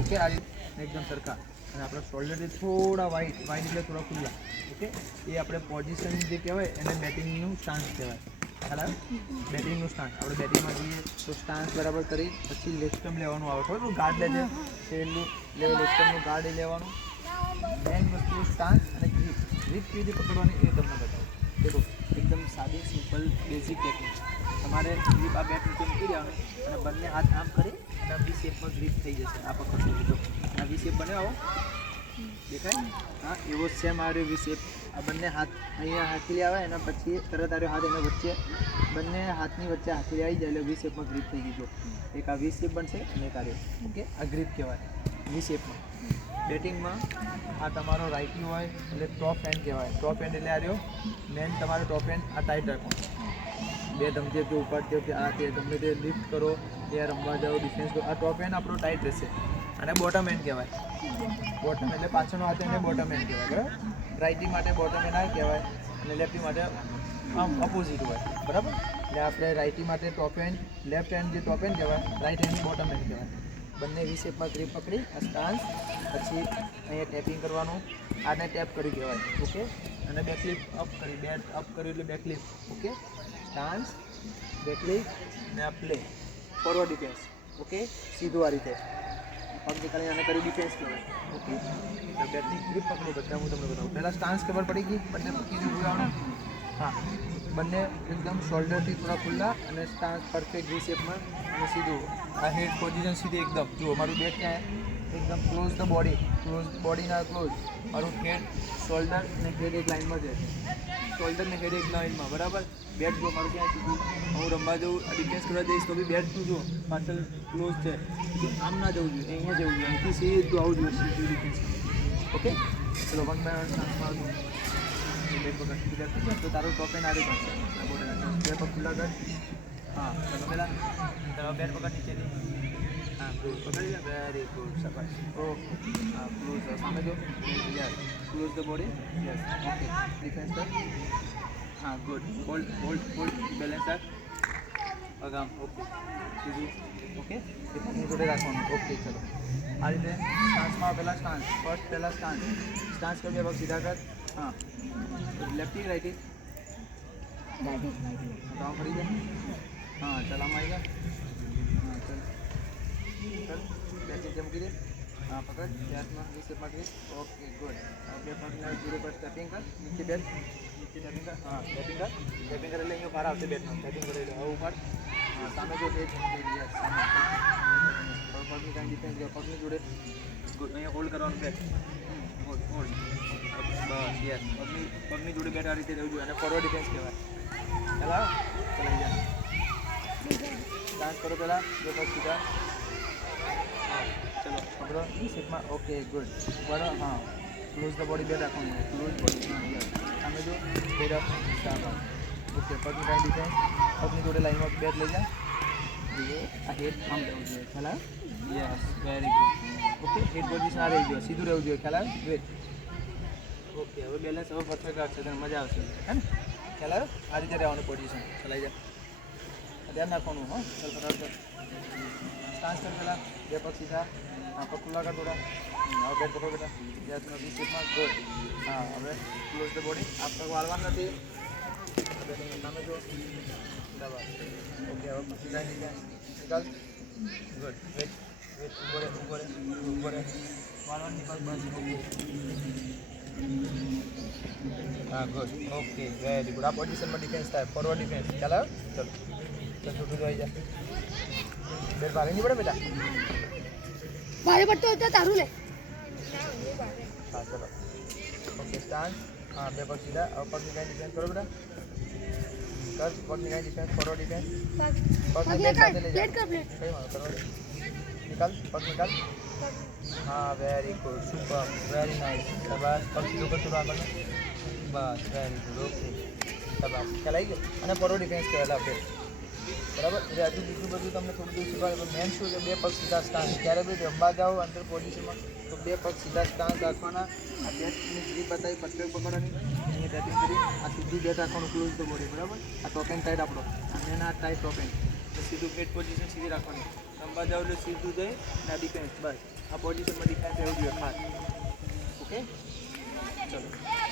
Okay આ રીતે એકદમ સરખા અને આપણે શોલ્ડરથી થોડા વાઇડ એટલે થોડા ખુલ્લા. ઓકે એ આપણે પોઝિશન જે કહેવાય એને બેટિંગનું સ્ટાન્સ કહેવાય. ખ્યાલ આવે? બેટિંગનું સ્ટાન્સ આપણે બેટિંગમાં જઈએ તો સ્ટાન્સ બરાબર કરી પછી લેસ્ટમ લેવાનું આવે. થોડું ગાર્ડ લે છે છેલ્લું લેસ્ટમનું ગાર્ડ લેવાનું. મેન વસ્તુ સ્ટાન્સ અને ગ્રીપ કેવી રીતે પકડવાની એ તમને બતાવું. દેખો એકદમ સાદી સિમ્પલ બેઝિક ટેકનિક. તમારે ગ્રીપ આ બેટ નીચે મૂકી દેવાનું અને બંને હાથ આમ કરી અને વી શેપમાં ગ્રીપ થઈ જશે. આ પકડશો લીધો આ વી શેપ બને આવો દેખાય? હા એવો સેમ આવ્યો વી શેપ. આ બંને હાથ અહીંયા હાથેલી આવે એના પછી તરત આવ્યો હાથ એના વચ્ચે બંને હાથની વચ્ચે હાથેલી આવી જાય એટલે વી શેપમાં ગ્રીપ થઈ ગઈ. જો એક આ વી શેપ બનશે અને એક આવ્યો. ઓકે આ ગ્રીપ કહેવાય વી શેપમાં. બેટિંગમાં આ તમારો રાઇટી હોય એટલે ટોપ હેન્ડ કહેવાય. ટોપ હેન્ડ એટલે આવ્યો મેન તમારો ટોપ હેન્ડ આ ટાઈટ રાખો. બે ધમકે જો ઉપાડ્યો કે આ તે તમે તે લિફ્ટ કરો કે રમવા જાઓ ડિફેન્સ કરો આ ટોપ હેન્ડ આપણો ટાઈટ રહેશે. અને બોટમ હેન્ડ કહેવાય. બોટમ એટલે પાછળનો હાથ એને બોટમ હેન્ડ કહેવાય. બરાબર? રાઇટી માટે બોટમ હેન્ડ આ કહેવાય અને લેફ્ટી માટે આમ અપોઝિટ હોય. બરાબર? એટલે આપણે રાઇટી માટે ટોપ હેન્ડ લેફ્ટ હેન્ડ જે ટોપ હેન્ડ કહેવાય રાઇટ હેન્ડ બોટમ હેન્ડ કહેવાય. બંને વી શેપમાં ગ્રીપ પકડી આ સ્ટાન્સ પછી અહીંયા ટેપિંગ કરવાનું. આને ટેપ કરી કહેવાય. ઓકે અને બેકલિપ અપ કરી બેટ અપ કર્યું એટલે બેકલિપ. ઓકે સ્ટાન્સ બેકલિપ અને આ પ્લે ફોરવર્ડ ડિફેન્સ. ઓકે સીધું આ રીતે પગ નીકાળી આને કરી ડિફેન્સ કહેવાય. ઓકે બેટની ગ્રીપ પકડો બધા હું તમને બતાવું. પહેલાં સ્ટાન્સ ખબર પડી ગઈ બંને મૂકી ઉડાવવાનું. હા બંને એકદમ શોલ્ડરથી થોડા ખુલ્લા અને સ્ટાન્સ પરફેક્ટ વી શેપમાં અને સીધું આ હેડ પોઝિશન સીધી એકદમ. જુઓ મારું બેટ ક્યાં એકદમ ક્લોઝ ધ બોડી બોડીના ક્લોઝ. મારું હેડ શોલ્ડર અને હેડ એક લાઇનમાં છે. શોલ્ડર ને હેડ એક લાઇનમાં. બરાબર? બેટ જો મારું ક્યાં સીધું હું રમવા જઉં ડિફેન્સ કરવા જઈશ તો બી બેટ તું જો પાછળ ક્લોઝ છે. આમ ના જવું જોઈએ અહીંયા જવું જોઈએ. અહીંથી સીધું આવું જોઈએ સીધું ડિફેન્સ. ઓકે ચલો 1 by 1 ચાન્સ મારું બેટ પકડ તો તારું ટોપ એન્ડ આવી પડશે. બે પગ ખુલ્લા કર. હા ચલો પહેલાં બેટ પકડ નીચેની. હા ગુડ પકડી લે. વેરી ગુડ શાબાશ. ઓકે હા ક્લોઝ સામે જો yes close the body yes. Okay defence કર. હા good hold hold hold balance રાખ અગામ. ઓકે સીધું. ઓકે એ પગની જોડે રાખવાનું. ઓકે ચલો આ રીતે સ્ટાન્સમાં પહેલાં સ્ટાન્સ ફર્સ્ટ પહેલાં સ્ટાન્સ કર. બે પગ સીધા કર. હા લેફ્ટી રાઇટી ગામ ફરી જાય. હા ચાલ આમ આવી ગયા. હા ચાલ ચાલ બેટ નીચે મૂકી દે. હા પકડ બેટમાં વી શેપમાં કરી. ઓકે ગુડ બે પગના જોડે પર સ્ટેપિંગ કર. નીચે બેટ નીચે ટેપિંગ કર. હા ટેપિંગ કર ટેપિંગ કરે એટલે અહીંયા ફાર આવશે બેટમાં. ટેપિંગ કરે એટલે હવે ઉપર હા સામે જો યસ સામે પગની કાંઈ ડિફેન્સ પગની જોડે ગુડ અહીંયા હોલ્ડ કરવાનું બેટ. હોલ્ડ હોલ્ડ બસ યસ પગની જોડે બેટ આ રીતે રહેવું જોઈએ અને ફોરવર્ડ ડિફેન્સ કહેવાય. ચાલો ચલાવી જાય. ડાન્સ કરો પહેલાં બે પગ સીધા. હા ચલો પકડો વી શેપમાં. ઓકે ગુડ બરાબર. હા ક્લોઝ ધ બોડી બેટ રાખવાનું. ક્લોઝ બોડી હા યસ સામે જો બેટ અપ સ્ટાર્ટ. ઓકે પગની કાંઈ ડિફેન્સ પગની જોડે લાઈનમાં બેટ લઈ જાય. આ હેડ આમ રહેવું જોઈએ. ખ્યાલ આવે? Yes very good. ઓકે હેડ પોઝિશન આ રહી ગયો સીધું રહેવું જોઈએ. ખ્યાલ આવે? વેટ ઓકે હવે બેલેન્સ હવે પરફેક્ટ આવશે તને મજા આવશે હે ને? ખ્યાલ આવે? આ રીતે રહેવાનું પોઝિશન. ચલાઈ જાય ધ્યાન રાખવાનું. હા ચાલ ફટાફટ કર. સ્ટાન્સ કર પહેલાં બે પગ સીધા. હા પગ ખુલ્લા કર થોડા. હવે બેટ પકડો બેટા. યસમાં વી શેપમાં ગુડ. હા હવે ક્લોઝ ધ બોડી. આ પગ વાળવાનું નથી. બેટિંગ સામે જો બરાબર. ઓકે હવે પછી જાય નિકાલ. ગુડ વેટ વેટ ઉભો રહે ઉભો રહે ઉભો રહે વાળવાની નિકાલ બસ. ઓકે હા ગુડ. Okay very good. આ પોઝિશનમાં ડિફેન્સ થાય ફોરવર્ડ ડિફેન્સ. ખ્યાલ આવે? ચલો ચાલ છૂટું આવી જાય. બેટ ભારે નહીં પડે બેટા? ભારે પડતો હોય તો તારું લે. હા ચલો ઓકે સ્ટાન્સ. હા બે પગ સીધા. હવે પગની કાંઈ ડિફેન્સ કરો બેટા. કર પગની કાંઈ ડિફેન્સ ફોરવર્ડ ડિફેન્સ. પગની બેટ સાથે લઈ જાય. કઈ વાંધો કરો નિકાલ પગ નિકાલ. હા very good super very nice. શાબાશ પગ સીધો કર થોડું આગળ. બસ વેરી ગુડ. ઓકે શાબાશ ખ્યાલ આવી ગયો. અને ફોરવર્ડ ડિફેન્સ કહેવાય આપણે. બરાબર એટલે હજુ બીજું બધું તમને થોડું બધું શીખવાડે. મેન શું છે બે પગ સીધા સ્ટાન્સ. ક્યારે બી રમવા જાઓ અંદર પોઝિશનમાં તો બે પગ સીધા સ્ટાન્સ રાખવાના. આ બેટની ગ્રીપ બતાવી પરફેક્ટ પકડવાની. અહીંયા ટેપિંગ કરી આ સીધું બેટ રાખવાનું ક્લોઝ ધ બોડી. બરાબર? આ ટોપ એન્ડ ટાઈટ આપણો અને આ ટાઈટ ટોપ એન્ડ. તો સીધું હેડ પોઝિશન સીધી રાખવાની, રમવા જાવ એટલે સીધું જઈ ના ડિફેન્સ, બસ આ પોઝિશનમાં ડિફેન્સ રહેવું જોઈએ ખાસ. ઓકે ચલો.